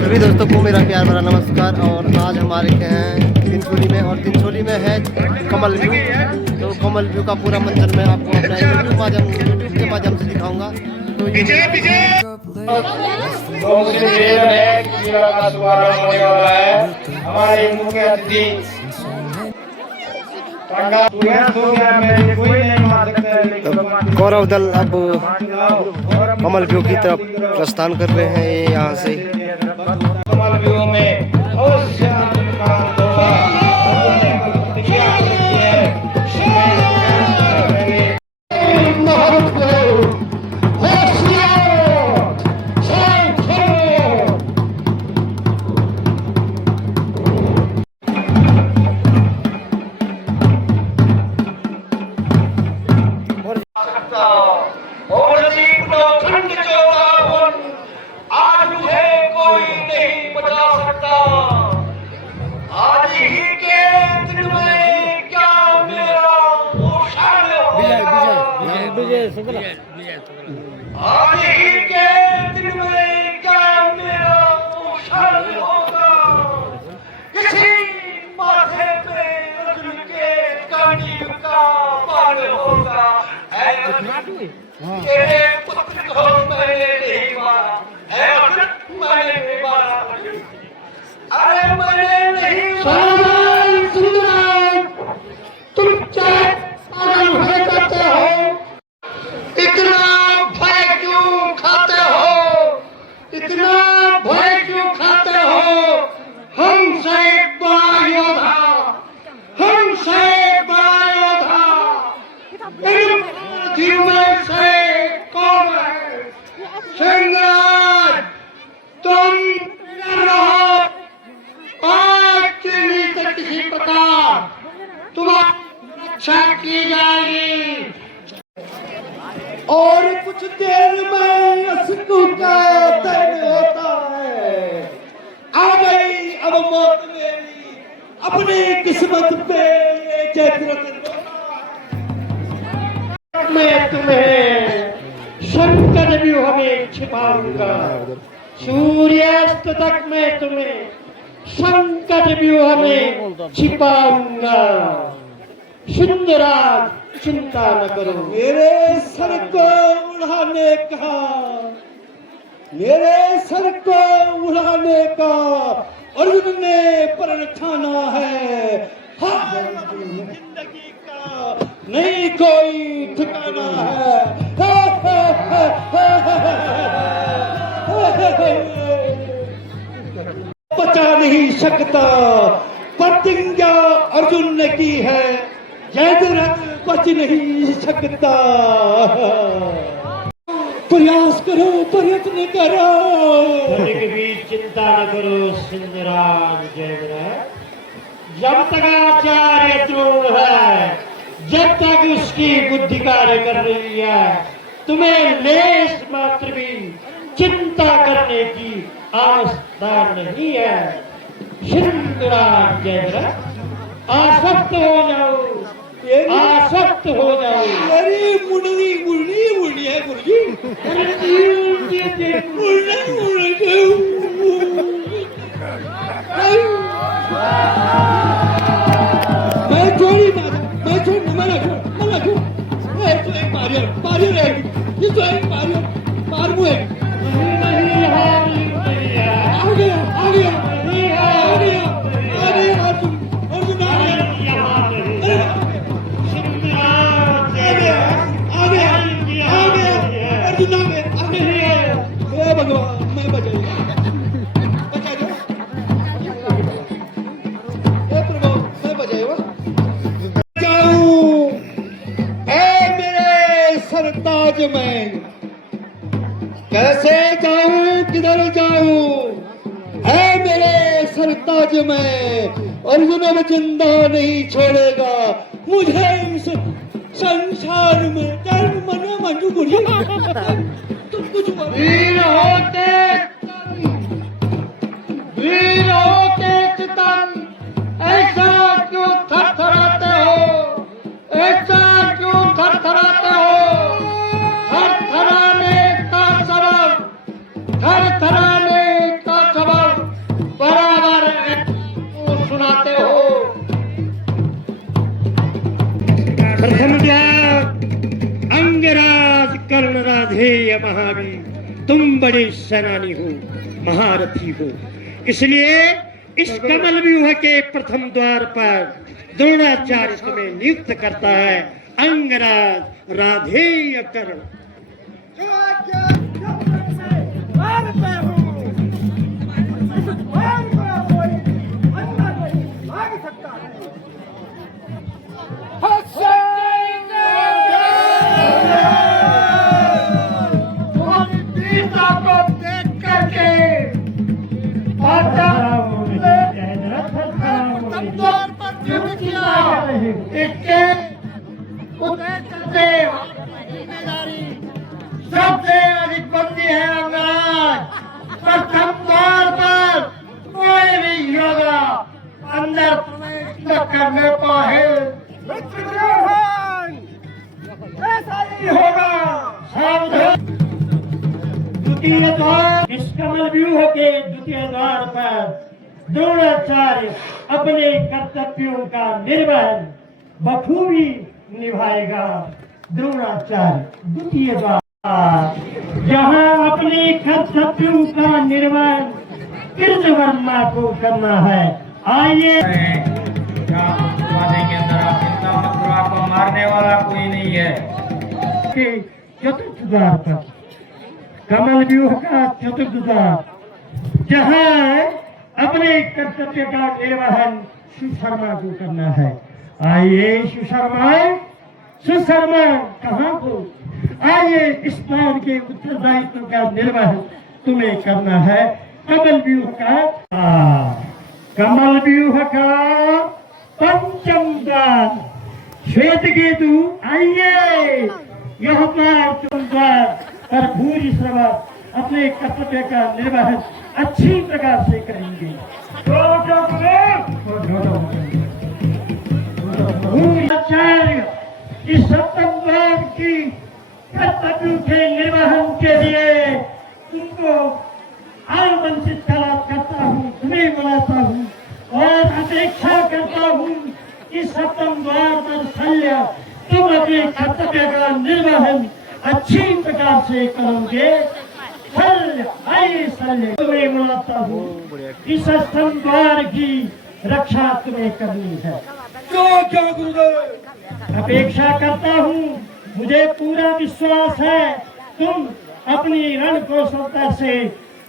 सभी दोस्तों को मेरा प्यार भरा नमस्कार। और आज हमारे हैं तिनछोली में, और तिनछोली में है कमल व्यू। तो कमल व्यू का पूरा मंजर मैं आपको अपना यूट्यूब के माध्यम से दिखाऊंगा। तो हमारे मुख्य अतिथि गौरव दल अब कमल व्यू की तरफ प्रस्थान कर रहे हैं। ये यहाँ से कमल व्यू में आज मुझे कोई नहीं बता सकता। आज ही के दिन में क्या मेरा उछाल होगा। आज ही के दिन में क्या मेरा उछाल होगा। किसी माथे पे अर्जुन के कनीव का बाल होगा। तेरे पुत्र को मैंने नहीं मारा है अर्जुन, मैंने नहीं मारा अर्जुन। अरे मैंने नहीं सुंदर, तुम क्या पागल हो जाते हो? इतना भय क्यों खाते हो? इतना भय क्यों खाते हो? हमसे बड़ा योद्धा, हमसे बड़ा योद्धा जीवन से कौन है? सिंहराज, तुम रहो। आज के भीतर किसी प्रकार तुम्हारी रक्षा की जाएगी और कुछ देर में असकू का तय होता है। आ गई अब मौत मेरी, अपनी किस्मत पे ये जयद्रथ। मैं तुम्हें शंकर व्यूह में छिपाऊंगा। सूर्यास्त तक मैं तुम्हें शंकर व्यूह में छिपाऊंगा। सुंदराज, चिंता न करो। मेरे सर को उड़ाने का, मेरे सर को उड़ाने का अर्जुन ने प्रण ठाना है। जिंदगी का नहीं कोई ठिकाना है। बचा नहीं सकता, प्रतिज्ञा अर्जुन ने की है। जयद्रथ बच नहीं सकता। प्रयास करो, प्रयत्न करो। कभी चिंता न करो सिंधराज जयद्रथ। जब तक आचार्य द्रोण है, जब तक उसकी बुद्धि कार्य कर रही है, तुम्हें लेस मात्र भी चिंता करने की आवश्यकता नहीं है। सिंधराज जयद्रथ, आसक्त हो जाओ, आसक्त हो जाओ। अरे मुरली मुरली मुरली है मुरली, मैं थोड़ी मैं छोड़ मना क्यों मैं तो एक पारियर रहेगी। ये तो एक पार मुए आ गया आ गया आ गया आ गया अर्जुन आ गया अर्जुन आ गया। हे भगवान, मैं बचा दो, हे प्रभु, मैं बचाऊंगा। जाऊं ऐ मेरे सरताज में, कैसे जाऊं, किधर जाऊं? ऐ मेरे सरताज में, अर्जुन अब जिंदा नहीं छोड़ेगा मुझे इस संसार में। जन्म मन मंजू बुढ़ी तुम कुछ वीर होते चितन, ऐसा क्यों थरथराते हो? ऐसा क्यों थरथराते हो? थरथराने का सबब, थरथराने का सबब सेनानी हूँ, महारथी हूँ। इसलिए इस कमल व्यूह के प्रथम द्वार पर द्रोणाचार्य तुम्हें नियुक्त करता है अंगराज राधेय कर्ण। सबसे अधिक बंदी है अंगराज। प्रथम द्वार पर कोई भी योद्धा अंदर प्रवेश न करने पाए। ऐसा ही होगा। सावधान। द्वितीय द्वार, इस कमल व्यूह के द्वितीय द्वार पर द्रोणाचार्य अपने कर्तव्यों का निर्वहन बखूबी निभाएगा। द्रोणाचार्य द्वितीय द्वार, जहाँ अपने कर्तव्यों का निर्वहन कृतवर्मा को करना है। आइए के अंदर आप चिंता मत करो, आपको मारने वाला कोई नहीं है। के चतुर्थ द्वार पर, कमल व्यूह का चतुर्थ द्वार, जहाँ अपने कर्तव्य का निर्वहन सुशर्मा को करना है। आइए सुशर्मा, सुशर्मा कहाँ को? आइए इस द्वार के उत्तरदायित्व का निर्वहन तुम्हें करना है। कमल व्यूह का कमल व्यूह का पंचम द्वार, श्वेत केतु। आइए यह द्वार पर भूरी श्रवा अपने कर्तव्य का निर्वहन अच्छी प्रकार से करेंगे। आचार्य इस सप्तम द्वार की कर्तव्यों के निर्वहन के लिए तुमको आमंत्रित करता हूँ, तुम्हें बुलाता हूँ और अपेक्षा करता हूँ कि सप्तम द्वार पर शल्य तुम अपने कर्तव्य का निर्वहन अच्छी प्रकार से करोगे। शल्य, आइए शल्य, तुम्हें बुलाता हूँ। इस सप्तम द्वार की रक्षा तुम्हें करनी है। क्या गुरुदेव? अपेक्षा करता हूँ, मुझे पूरा विश्वास है तुम अपनी रण कौशलता से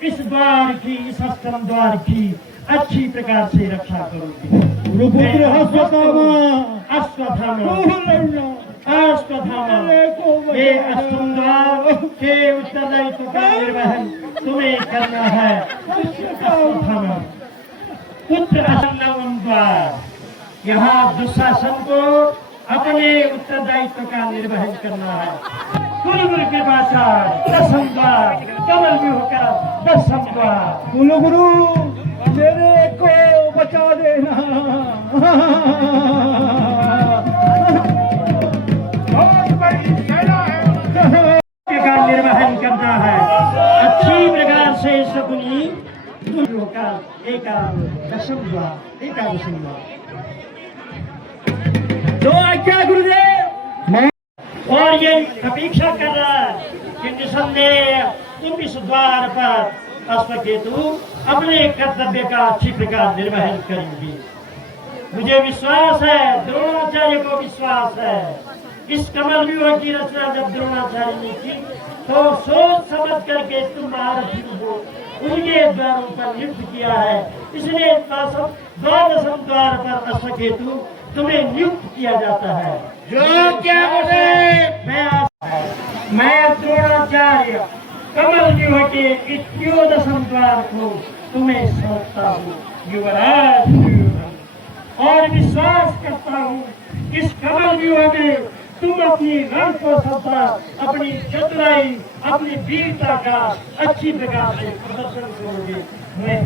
इस द्वार की, इस अष्टम द्वार की अच्छी प्रकार से रक्षा करोगे। ये अष्टम द्वार के उत्तरदायित्व का निर्वहन तुम्हें करना है। पुत्र असंगम द्वार, यहाँ दुशासन को अपने उत्तरदायित्व का निर्वहन करना है। गुरु कृपाचार्य दसम द्वार, कमल व्यूह का दसम द्वार। गुरु मेरे को बचा देना। बहुत बड़ी सेना है। का निर्वहन करना है अच्छी प्रकार से। शकुनी का दसम द्वार, एकादशम द्वार। दो आज्ञा गुरुदेव। और ये अपेक्षा कर रहा है कि निसंदेह तुम इस द्वार पर अश्वकेतु अपने कर्तव्य का अच्छी प्रकार निर्वहन करेंगे। मुझे विश्वास है, द्रोणाचार्य को विश्वास है। इस कमल व्यूह की रचना जब द्रोणाचार्य ने की तो सोच समझ करके तुम महारथी को उनके द्वारों पर नियुक्त किया है। इसलिए द्वादशम द्वार पर अश्वकेतु तुम्हें नियुक्त किया जाता है। जो क्या मैं द्रोणाचार्य कमल व्यूह के इस 14वें द्वार को तुम्हें सौंपता हूँ युवराज, और विश्वास करता हूँ इस कमल व्यूह में तुम अपनी रण कौशलता, अपनी चतुराई, अपनी वीरता का अच्छी प्रकार से प्रदर्शन करोगे। मैं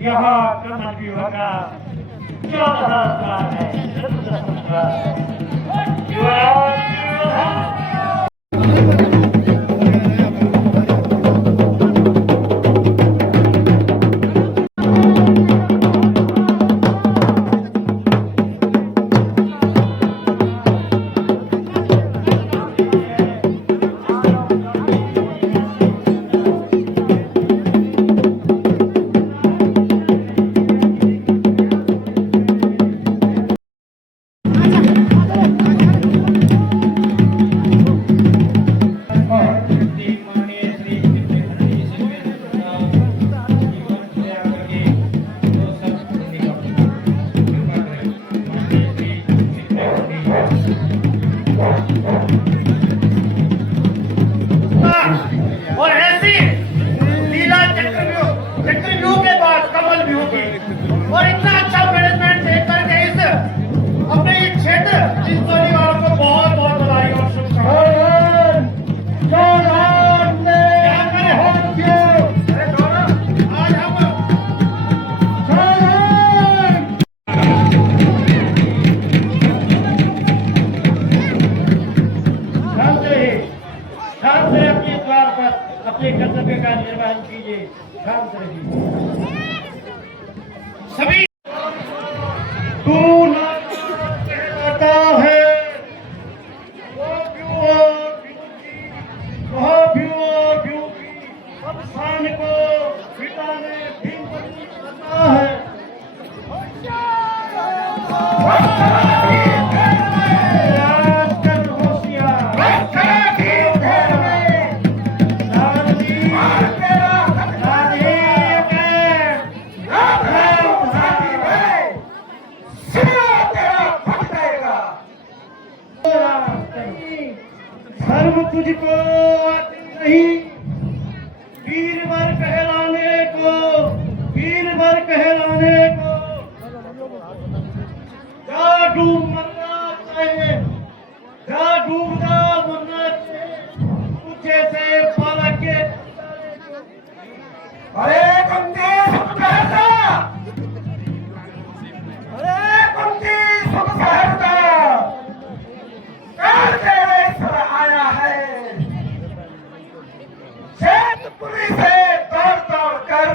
यहाँ कमल व्यूह का कहता है वो अब शान को मिटाने भीम आता है। धर्म तुझको नहीं वीरवर कहलाने को जा डूब मरना चाहिए, जा डूबना मरना चाहिए तुझे से पालक के। अरे कुंती सुख सहरदा, अरे कुंती सुख सहरदा, काल देवेश्वर आया है, शेतपुरी से दौड़ कर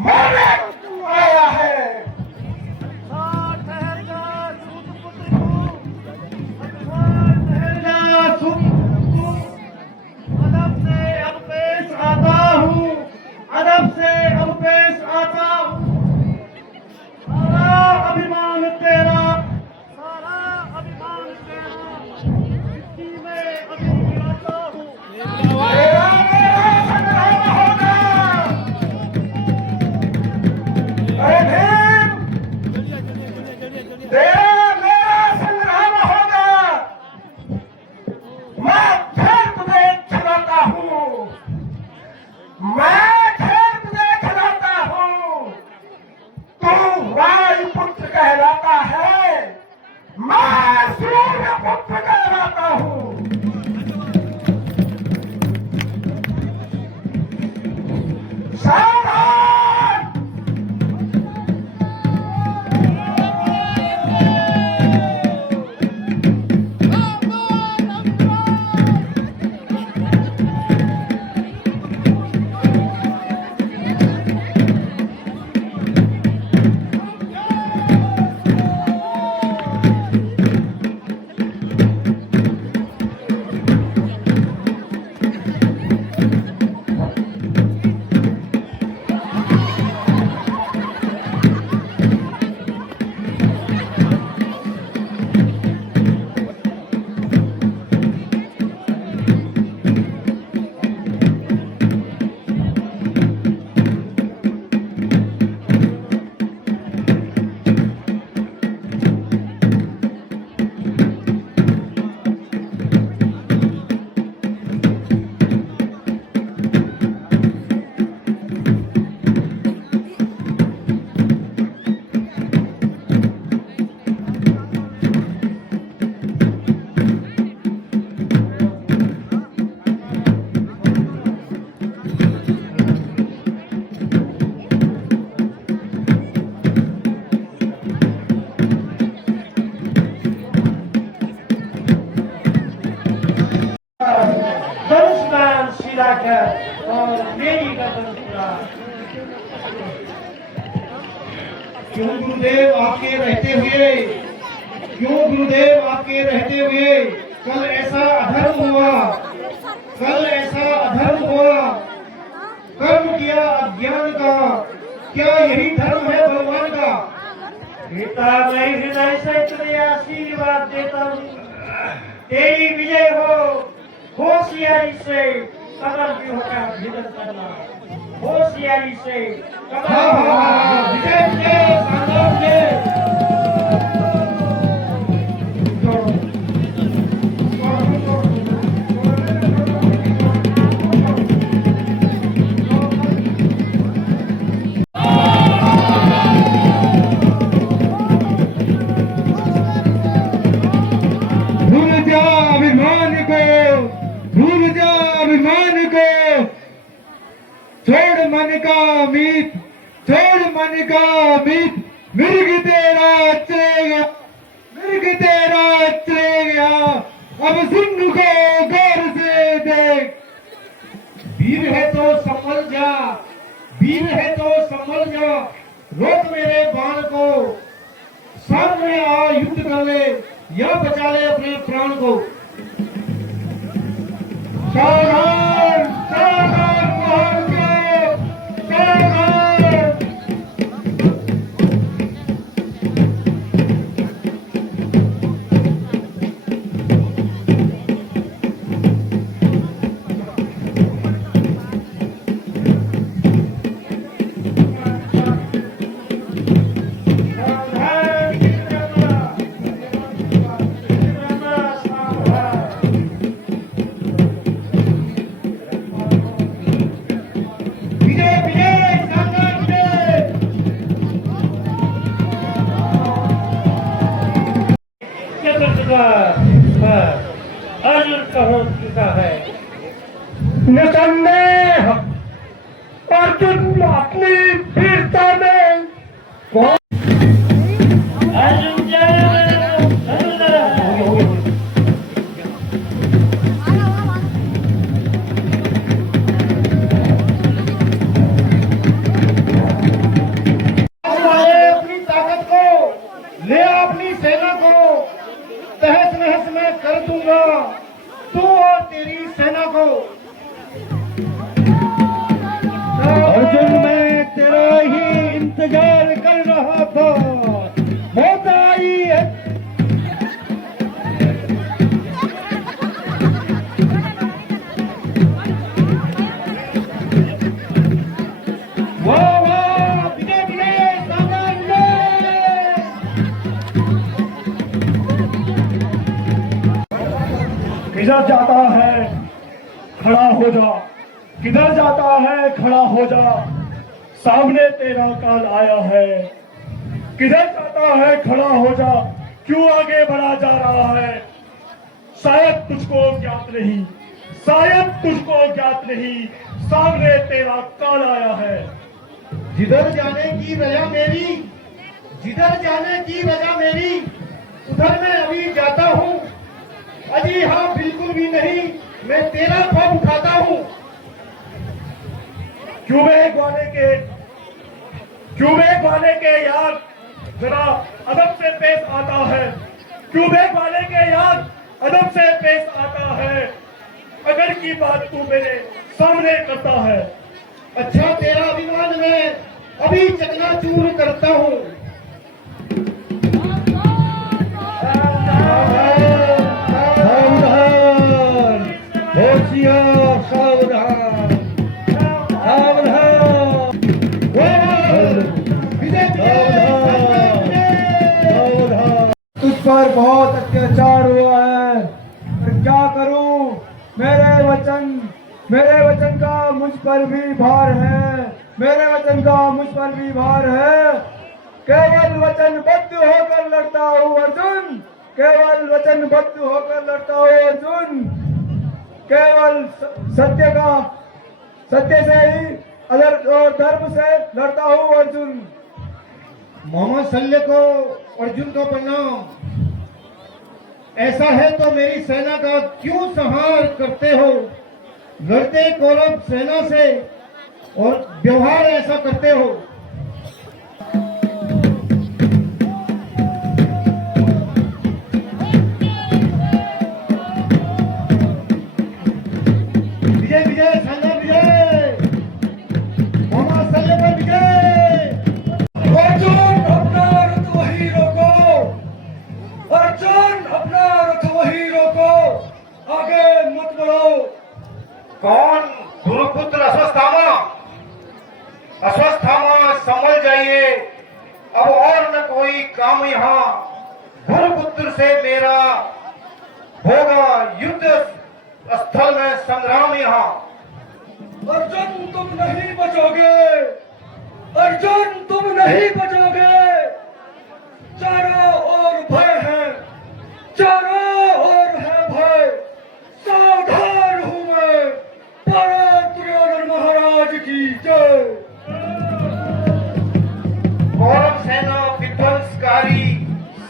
मोरे को आया है। अदब से अब पेश आता हूँ, सारा अभिमान तेरा, मिट्टी में अभी मिलाता हूँ। तेरा मेरा संग्राम होगा, अरे भीम, तेरा मेरा संग्राम होगा। मैं खेल तुझे खिलाता हूँ, मैं खेल तुझे खिलाता हूँ। तू वायुपुत्र कहलाता है, मैं सूर्यपुत्र कहलाता हूँ। सावधान! धनुष्मान सिलाकर और मेरी गर्दन पूरा। क्यों गुरुदेव आपके रहते हुए, क्यों गुरुदेव आपके रहते हुए कल ऐसा अधर्म हुआ, कल ऐसा अधर्म हुआ, कर्म किया अज्ञान का, क्या यही धर्म है भगवान का? पिता मैं हृदय से तुम्हें आशीर्वाद देता हूँ, तेरी विजय हो, होशियारी से कमल व्यूह का भेदन करना, होशियारी से कमल विजय विजय संग्राम भूल जा अभिमान को, छोड़ मन का मीत, छोड़ मन का मीत, मिर्ग तेरा चलेगा, मिर्ग तेरा चलेगा, अब सिंधु को गौर से देख। वीर है तो संभल जा, वीर है तो संभल जा, रोक मेरे बाण को, सामने आओ, युद्ध कर ले या बचा ले अपने प्राण को। सावधान, सावधान महाराज, सावधान। अर्जुन कहो चुका है। निसंदेह अर्जुन अपनी वीरता में अर्जुन जय अर्जुन। अपनी ताकत को ले, अपनी सेना को तहस नहस मैं कर दूंगा, तू और तेरी सेना को। अर्जुन मैं तेरा ही इंतजार कर रहा था, मौत आई है। वाह वाह, विजय विजय सावधान विजय। किधर जाता है खड़ा हो जा, किधर जाता है खड़ा हो जा, सामने तेरा काल आया है। किधर जाता है खड़ा हो जा, क्यों आगे बढ़ा जा रहा है। शायद तुझको ज्ञात नहीं, शायद तुझको ज्ञात नहीं, सामने तेरा काल आया है। जिधर जाने की रजा मेरी, जिधर जाने की रजा मेरी, उधर मैं अभी जाता हूँ। अजी हाँ बिल्कुल भी नहीं, मैं तेरा पग उठाता हूँ। क्यूबेक वाले के यार जरा अदब से पेश आता है, क्यूबेक वाले के यार अदब से पेश आता है। अगर की बात तू मेरे सामने करता है। अच्छा तेरा अभिमान मैं अभी चकनाचूर करता हूँ। सावधान, होशियार, सावधान, सावधान, सावधान। तुझ पर बहुत अत्याचार हुआ है, पर क्या करूं। मेरे वचन का मुझ पर भी भार है, मेरे वचन का मुझ पर भी भार है। केवल वचनबद्ध होकर लड़ता हूँ अर्जुन, केवल वचनबद्ध होकर लड़ता हूँ अर्जुन। केवल सत्य से ही और धर्म से लड़ता हूँ अर्जुन। मोहम्मद शल्य को अर्जुन को प्रणाम। ऐसा है तो मेरी सेना का क्यों संहार करते हो। लड़ते कौरव सेना से और व्यवहार ऐसा करते हो। विजय विजय संग्राम विजय, मोहम्मद शल्य पर विजय। अर्जुन अपना रथ वहीं रोको, अर्जुन अपना रथ वहीं रोको, आगे मत बढ़ो। कौन गुरुपुत्र अश्वत्थामा? अश्वत्थामा संभल जाइए, अब और न कोई काम यहाँ। गुरुपुत्र से मेरा होगा युद्ध स्थल में संग्राम यहाँ। अर्जुन तुम नहीं बचोगे, अर्जुन तुम नहीं बचोगे। चारों ओर भय है, चारों ओर है भय। सावधान हूं मैं, पर दुर्योधन महाराज की जय। कौरव सेना विध्वंसकारी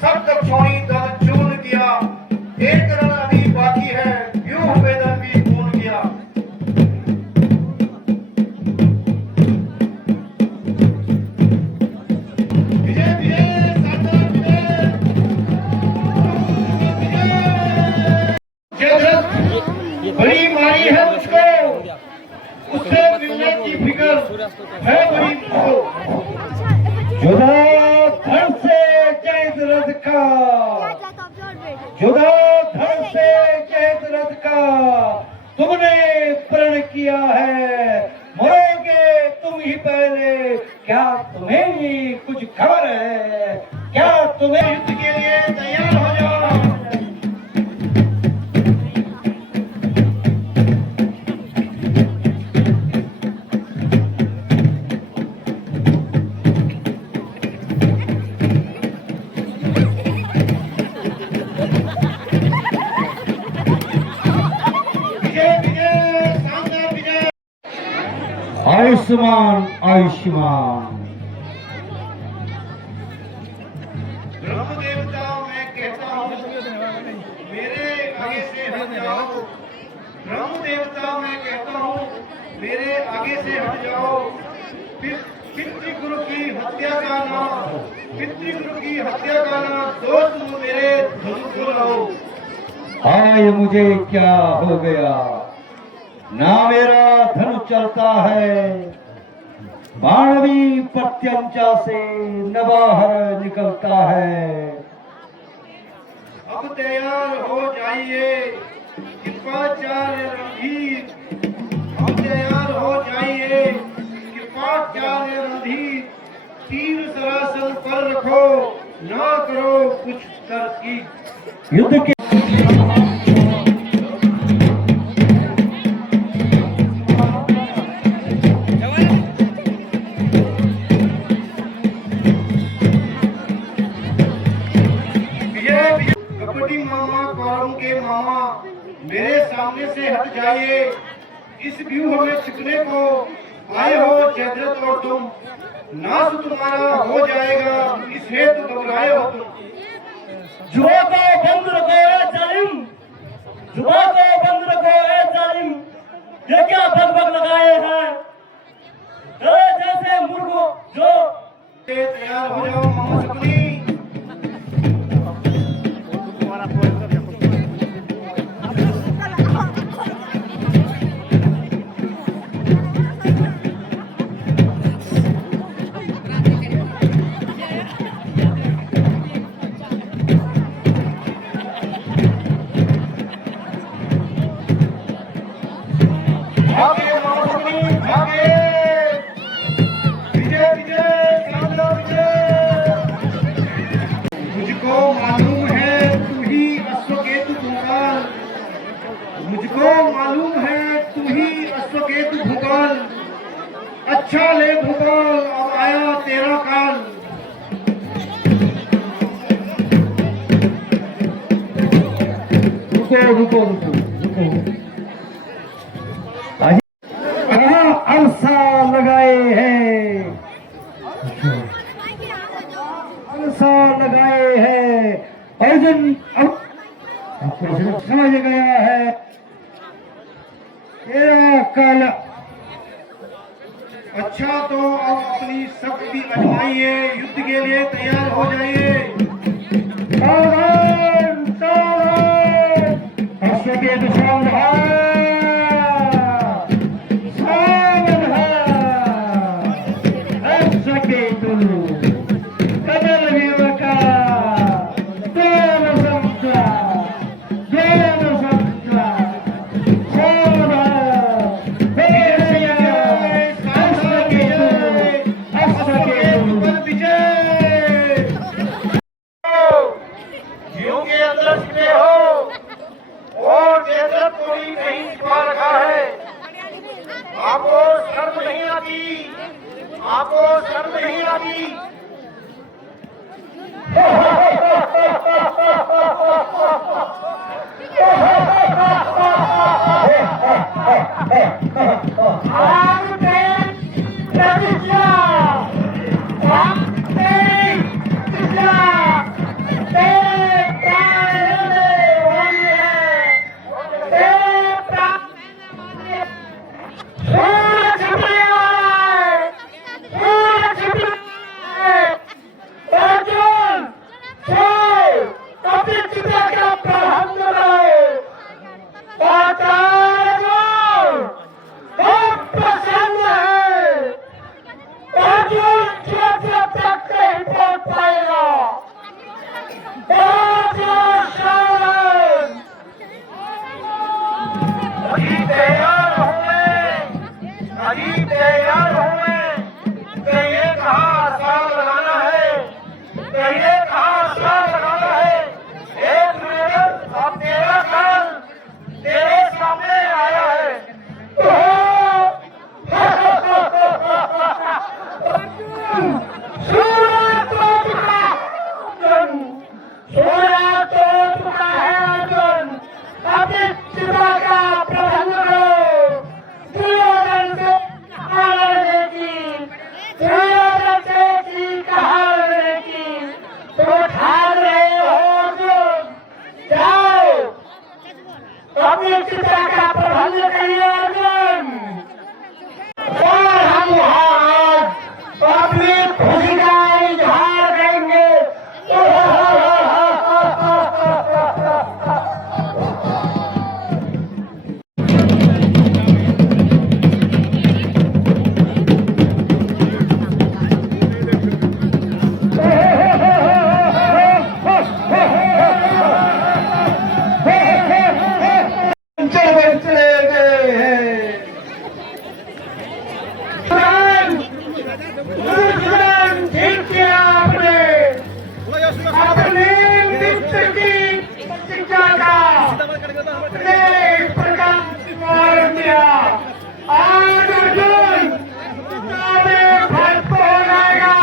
सब दक्षिणी दल चूर्ण किया। एक रण अभी बाकी है, व्यूह वेदन भी पूर्ण किया। विजय विजय सावधान विजय। है वही जुदा धड़ से कैद रद का, जुदा धड़ से कैद रद का तुमने प्रण किया है, मरोगे तुम ही पहले, क्या तुम्हें भी कुछ खबर है, क्या तुम्हें युद्ध के लिए तैयार हो जाओ। आयुष्मान आयुष्मान। ब्रह्म देवता मैं कहता हूँ मेरे आगे से हट जाओ, ब्रह्म देवता मैं कहता हूँ मेरे आगे से हट जाओ। पितृगुरु की हत्या का नाम, पितृगुरु की हत्या का नाम दोस्त मेरे धनुष रहो। आय मुझे क्या हो गया, ना मेरा धनुष चलता है, बाण भी प्रत्यंचा से न बाहर निकलता है। अब तैयार हो जाइए कृपाचार्य रणधीर, अब तैयार हो जाइए कृपाचार्य रणधीर। तीर सरासन पर रखो, ना करो कुछ तरकीब। युद्ध के मामा कौरव के मामा मेरे सामने से हट जाइए, इस व्यूह में छिपने को आए हो जयद्रथ और तुम, नाश तुम्हारा हो जाएगा इस हेतु घबराए हो तुम। जुआ को बंद रखो ए जालिम, जुआ को बंद रखो ए जालिम, ये क्या भगभग लगाए हैं जैसे मूर्ख जो। तैयार हो जाओ मामा सकली। मुझको मालूम है तू ही अश्वकेतु भूपाल, मुझको मालूम है तू ही अश्वकेतु भूपाल। अच्छा ले भूपाल अब आया तेरा काल। रुको रुको रुको रुको, अरसा लगाए हैं, अरसा लगाए हैं अर्जुन, अब समझ गया है तेरा काला। अच्छा तो अब अपनी शक्ति आजमाइए, युद्ध के लिए तैयार हो जाइए। सावधान सावधान, अश्वकेतु सावधान आपको शर्म नहीं आती, आपको शर्म नहीं आती। अपने चित्रा का प्रबंध करिए अर्जुन। और हम यहाँ अपनी खुशी का इजहार करेंगे। चले गए हैं। ठीक किया आपने, अपने मित्र की प्रतिज्ञा का एक प्रकार मार दिया। आज अर्जुन भक्त हो जाएगा।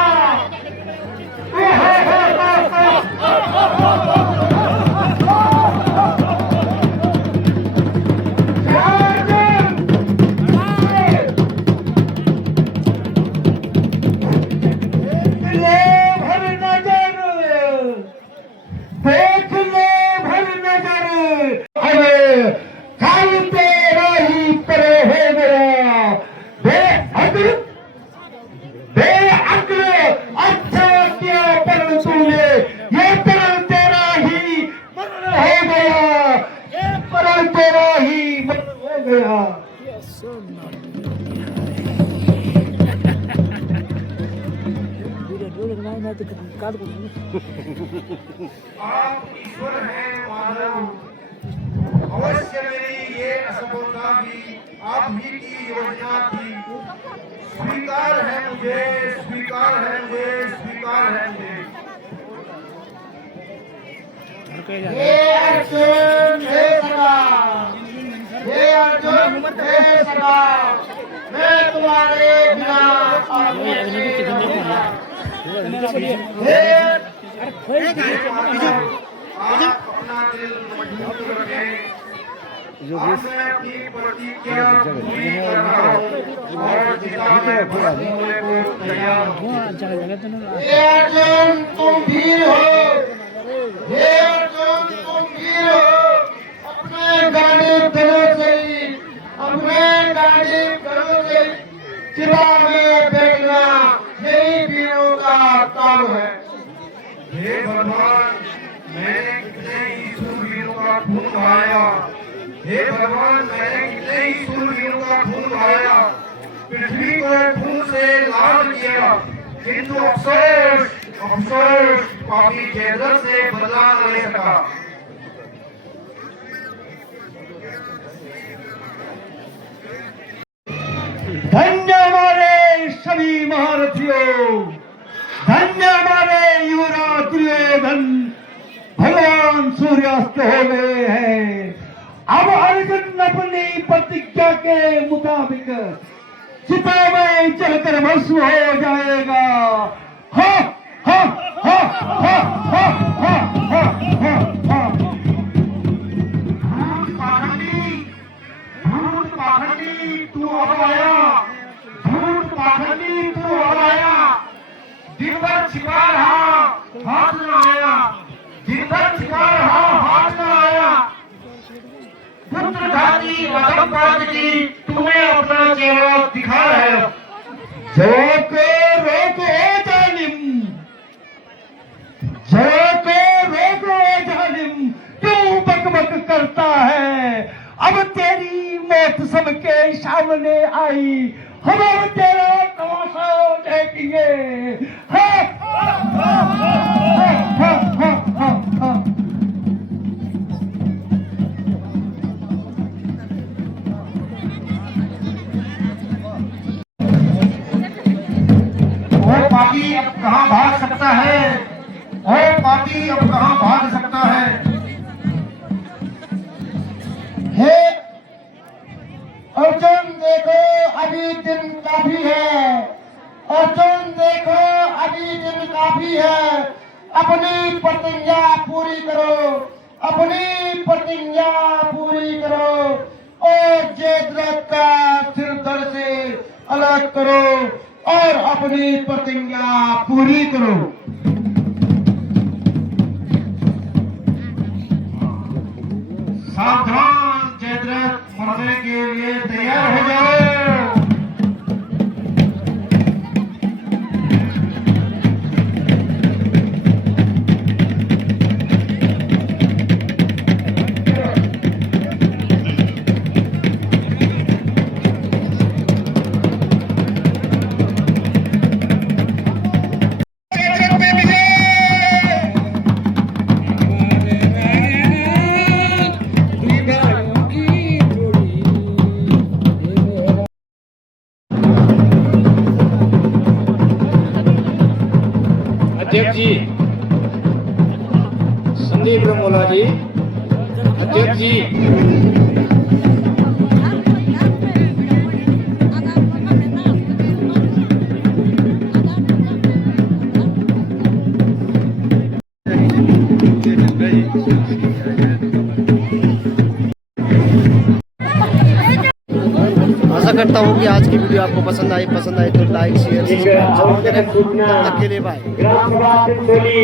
आप ईश्वर हैं मानव, अवश्य मेरी ये असफलता भी आप ही की योजना थी। स्वीकार है मुझे, स्वीकार है मुझे, स्वीकार है मुझे। हे अर्जुन हे सदा, हे अर्जुन हे सदा, मैं तुम्हारे बिना आप अपना दिल मजबूत रखें। अब मैं अपनी प्रतिज्ञा पूरी कर रहा हूँ और जिला में भस्म होने को तैयार हूँ। हे अर्जुन तुम वीर हो, हे अर्जुन तुम वीर हो। अपने गाड़ी धनुषी, अपने गाड़ी धनुषी चिता में बैठना यही वीरों का काम है। हे भगवान, मैंने कितने ही सूरवीरों का खून बहाया। हे भगवान, मैंने कितने ही सूरवीरों का खून बहाया। पृथ्वी को खून से लाल किया, किंतु अफसोस अफसोस पापी जयद्रथ से बदला न ले सका। धन्य हमारे सभी महारथियों, धन्य हमारे युवराज दुर्योधन। भगवान सूर्यास्त हो गए हैं। अब अर्जुन अपनी प्रतिज्ञा के मुताबिक चिता में चलकर भस्म हो जाएगा। हा हा हा हा हा हा हा हा हा। झूठ पाखंडी तू अब आया, झूठ पाखंडी तू अब आया। दिन भर छिपा रहा, हाथ न आया, दिन भर छिपा रहा, हाथ न आया। पुत्र घाती अधमपाद की तूने अपना चेहरा दिखाया है। रोको रोको जालिम, रोको रोको जालिम, क्यों बकबक करता है। अब तेरी मौत सबके सामने आई, हम अब तेरा तमाशा देखेंगे। हा, हा, हा, हा, हा, हा, हा, हा। वो पापी अब कहाँ भाग सकता है, वो पापी अब कहाँ भाग सकता है। हे अर्जुन देखो अभी दिन काफी है, अर्जुन देखो अभी दिन काफी है। अपनी प्रतिज्ञा पूरी करो, अपनी प्रतिज्ञा पूरी करो और जयद्रथ का सिर धड़ से अलग करो और अपनी प्रतिज्ञा पूरी करो। सावधान होने के लिए तैयार हो जाओ। अध्यक्ष जी, संदीप रंगोला जी, अध्यक्ष जी। आशा करता हूँ कि आज की वीडियो आपको पसंद आई तो लाइक शेयर सब्सक्राइब जरूर करें। तब तक के लिए बाय। ग्राम सभा चिंचोली